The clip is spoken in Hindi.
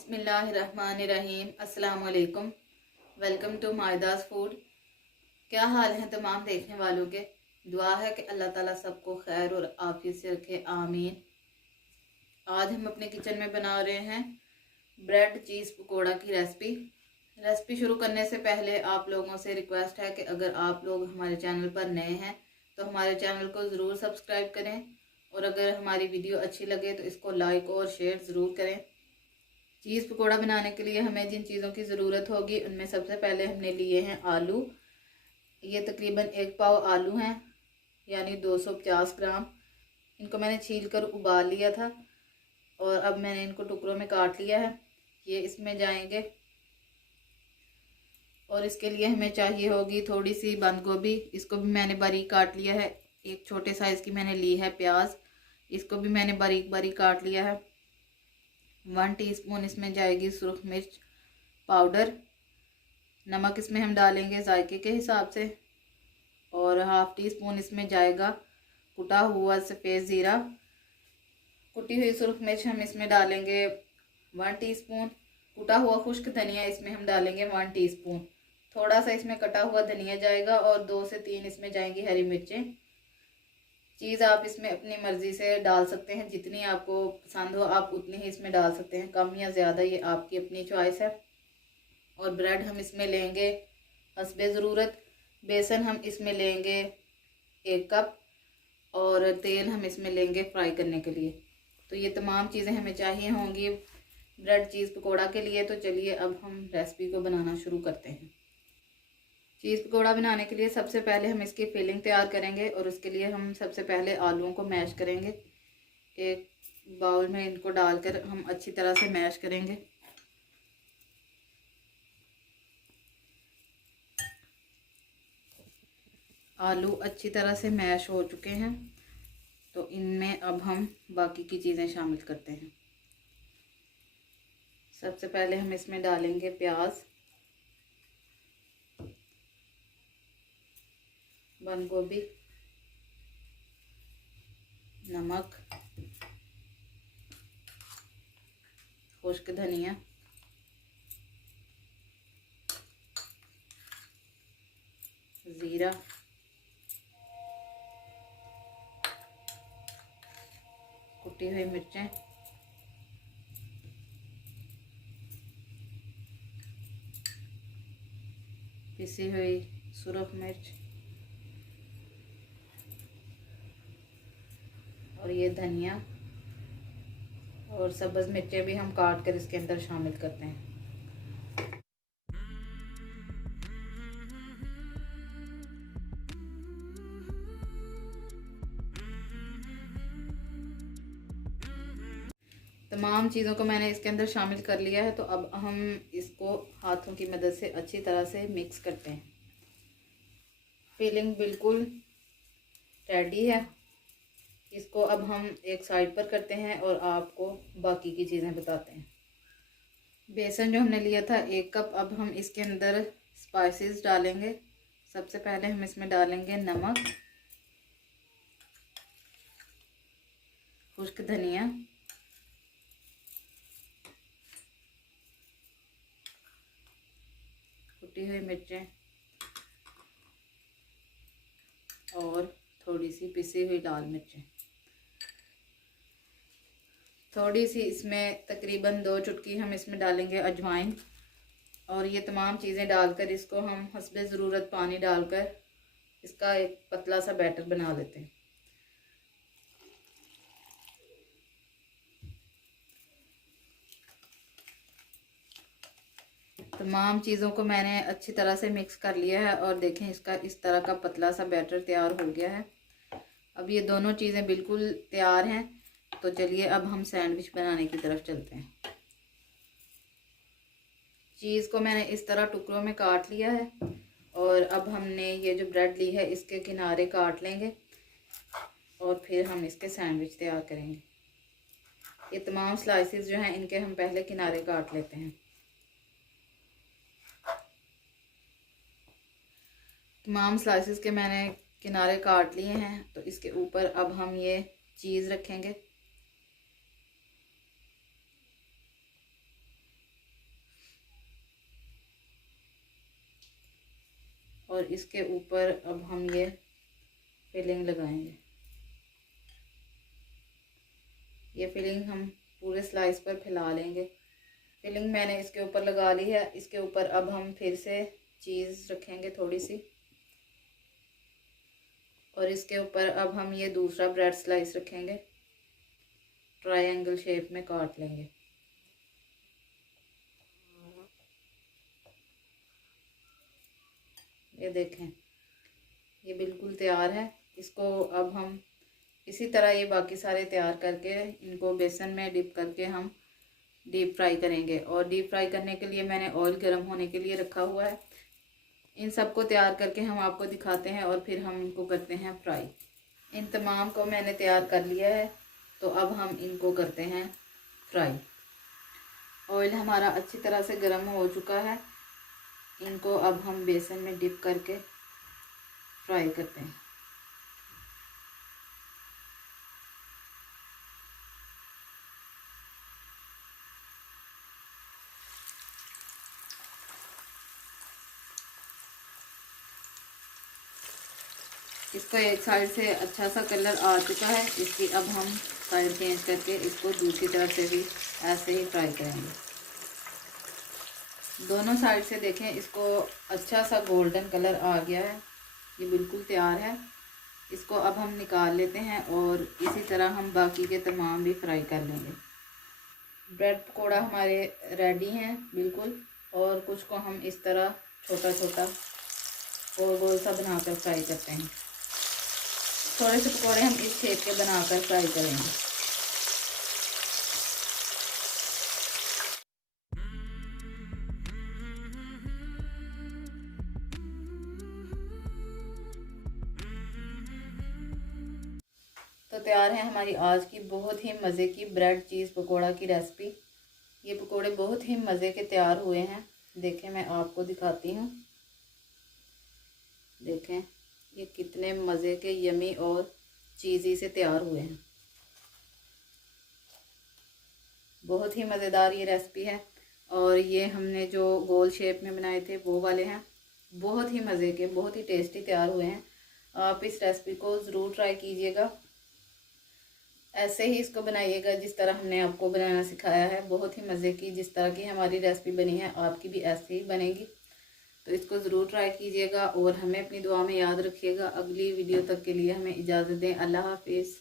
बिस्मिल्लाहिर्रहमानिर्रहीम। अस्सलाम वालेकुम। वेलकम टू मायदास फूड। क्या हाल है तमाम देखने वालों के। दुआ है कि अल्लाह ताला सबको खैर और आफियत से रखे, आमीन। आज हम अपने किचन में बना रहे हैं ब्रेड चीज़ पकौड़ा की रेसिपी शुरू करने से पहले आप लोगों से रिक्वेस्ट है कि अगर आप लोग हमारे चैनल पर नए हैं तो हमारे चैनल को ज़रूर सब्सक्राइब करें, और अगर हमारी वीडियो अच्छी लगे तो इसको लाइक और शेयर ज़रूर करें। चीज़ पकौड़ा बनाने के लिए हमें जिन चीज़ों की ज़रूरत होगी उनमें सबसे पहले हमने लिए हैं आलू। ये तकरीबन 1 पाव आलू हैं, यानी 250 ग्राम। इनको मैंने छील कर उबाल लिया था और अब मैंने इनको टुकड़ों में काट लिया है। ये इसमें जाएंगे। और इसके लिए हमें चाहिए होगी थोड़ी सी बंद गोभी, इसको भी मैंने बारीक काट लिया है। एक छोटे साइज़ की मैंने ली है प्याज, इसको भी मैंने बारीक बारीक काट लिया है। 1 टीस्पून इसमें जाएगी सुरख मिर्च पाउडर। नमक इसमें हम डालेंगे जायके के हिसाब से, और 1/2 टीस्पून इसमें जाएगा कुटा हुआ सफ़ेद ज़ीरा। कुटी हुई सुरख मिर्च हम इसमें डालेंगे 1 टीस्पून। कुटा हुआ खुश्क धनिया इसमें हम डालेंगे 1 टीस्पून। थोड़ा सा इसमें कटा हुआ धनिया जाएगा और 2 से 3 इसमें जाएंगी हरी मिर्चें। चीज़ आप इसमें अपनी मर्ज़ी से डाल सकते हैं, जितनी आपको पसंद हो आप उतनी ही इसमें डाल सकते हैं, कम या ज़्यादा ये आपकी अपनी चॉइस है। और ब्रेड हम इसमें लेंगे हस्बे ज़रूरत। बेसन हम इसमें लेंगे 1 कप, और तेल हम इसमें लेंगे फ्राई करने के लिए। तो ये तमाम चीज़ें हमें चाहिए होंगी ब्रेड चीज़ पकौड़ा के लिए। तो चलिए अब हम रेसिपी को बनाना शुरू करते हैं। चीज़ पकौड़ा बनाने के लिए सबसे पहले हम इसकी फिलिंग तैयार करेंगे, और उसके लिए हम सबसे पहले आलूओं को मैश करेंगे। एक बाउल में इनको डालकर हम अच्छी तरह से मैश करेंगे। आलू अच्छी तरह से मैश हो चुके हैं, तो इनमें अब हम बाकी की चीज़ें शामिल करते हैं। सबसे पहले हम इसमें डालेंगे प्याज, बंद गोभी, नमक, खुश्क धनिया, ज़ीरा, कुटी हुई मिर्चें, पिसी हुई सुरख मिर्च, और ये धनिया और सब्ज़ मिर्चें भी हम काट कर इसके अंदर शामिल करते हैं। तमाम चीज़ों को मैंने इसके अंदर शामिल कर लिया है। तो अब हम इसको हाथों की मदद से अच्छी तरह से मिक्स करते हैं। फिलिंग बिल्कुल रेडी है। इसको अब हम एक साइड पर करते हैं और आपको बाकी की चीज़ें बताते हैं। बेसन जो हमने लिया था 1 कप, अब हम इसके अंदर स्पाइसेस डालेंगे। सबसे पहले हम इसमें डालेंगे नमक, खुश्क धनिया, कुटी हुई मिर्चें, और थोड़ी सी पिसी हुई लाल मिर्चें। थोड़ी सी इसमें तकरीबन 2 चुटकी हम इसमें डालेंगे अजवाइन। और ये तमाम चीज़ें डालकर इसको हम हस्बे ज़रूरत पानी डालकर इसका एक पतला सा बैटर बना लेते हैं। तमाम चीज़ों को मैंने अच्छी तरह से मिक्स कर लिया है, और देखें इसका इस तरह का पतला सा बैटर तैयार हो गया है। अब ये दोनों चीज़ें बिल्कुल तैयार हैं। तो चलिए अब हम सैंडविच बनाने की तरफ चलते हैं। चीज़ को मैंने इस तरह टुकड़ों में काट लिया है, और अब हमने ये जो ब्रेड ली है इसके किनारे काट लेंगे, और फिर हम इसके सैंडविच तैयार करेंगे। ये तमाम स्लाइसेस जो हैं इनके हम पहले किनारे काट लेते हैं। तमाम स्लाइसेस के मैंने किनारे काट लिए हैं। तो इसके ऊपर अब हम ये चीज़ रखेंगे। और इसके ऊपर अब हम ये फिलिंग लगाएंगे। ये फिलिंग हम पूरे स्लाइस पर फैला लेंगे। फिलिंग मैंने इसके ऊपर लगा ली है। इसके ऊपर अब हम फिर से चीज़ रखेंगे थोड़ी सी, और इसके ऊपर अब हम ये दूसरा ब्रेड स्लाइस रखेंगे, ट्रायंगल शेप में काट लेंगे। ये देखें, ये बिल्कुल तैयार है। इसको अब हम इसी तरह ये बाकी सारे तैयार करके इनको बेसन में डिप करके हम डीप फ्राई करेंगे। और डीप फ्राई करने के लिए मैंने ऑयल गर्म होने के लिए रखा हुआ है। इन सब को तैयार करके हम आपको दिखाते हैं और फिर हम इनको करते हैं फ्राई। इन तमाम को मैंने तैयार कर लिया है, तो अब हम इनको करते हैं फ्राई। ऑयल हमारा अच्छी तरह से गर्म हो चुका है। इनको अब हम बेसन में डिप करके फ्राई करते हैं। इसको एक साइड से अच्छा सा कलर आ चुका है, इसकी अब हम साइड चेंज करके इसको दूसरी तरफ से भी ऐसे ही फ्राई करेंगे। दोनों साइड से देखें, इसको अच्छा सा गोल्डन कलर आ गया है। ये बिल्कुल तैयार है। इसको अब हम निकाल लेते हैं और इसी तरह हम बाकी के तमाम भी फ्राई कर लेंगे। ब्रेड पकौड़ा हमारे रेडी हैं बिल्कुल। और कुछ को हम इस तरह छोटा छोटा गोल गोल सा बनाकर फ्राई करते हैं। थोड़े से पकौड़े हम इस शेप के बनाकर फ्राई करेंगे। तो तैयार है हमारी आज की बहुत ही मज़े की ब्रेड चीज़ पकौड़ा की रेसिपी। ये पकौड़े बहुत ही मज़े के तैयार हुए हैं। देखें, मैं आपको दिखाती हूँ। देखें ये कितने मज़े के यमी और चीज़ी से तैयार हुए हैं। बहुत ही मज़ेदार ये रेसिपी है। और ये हमने जो गोल शेप में बनाए थे वो वाले हैं। बहुत ही मज़े के, बहुत ही टेस्टी तैयार हुए हैं। आप इस रेसिपी को ज़रूर ट्राई कीजिएगा। ऐसे ही इसको बनाइएगा जिस तरह हमने आपको बनाना सिखाया है। बहुत ही मज़े की, जिस तरह की हमारी रेसिपी बनी है आपकी भी ऐसे ही बनेगी। तो इसको ज़रूर ट्राई कीजिएगा और हमें अपनी दुआ में याद रखिएगा। अगली वीडियो तक के लिए हमें इजाज़त दें। अल्लाह हाफिज़।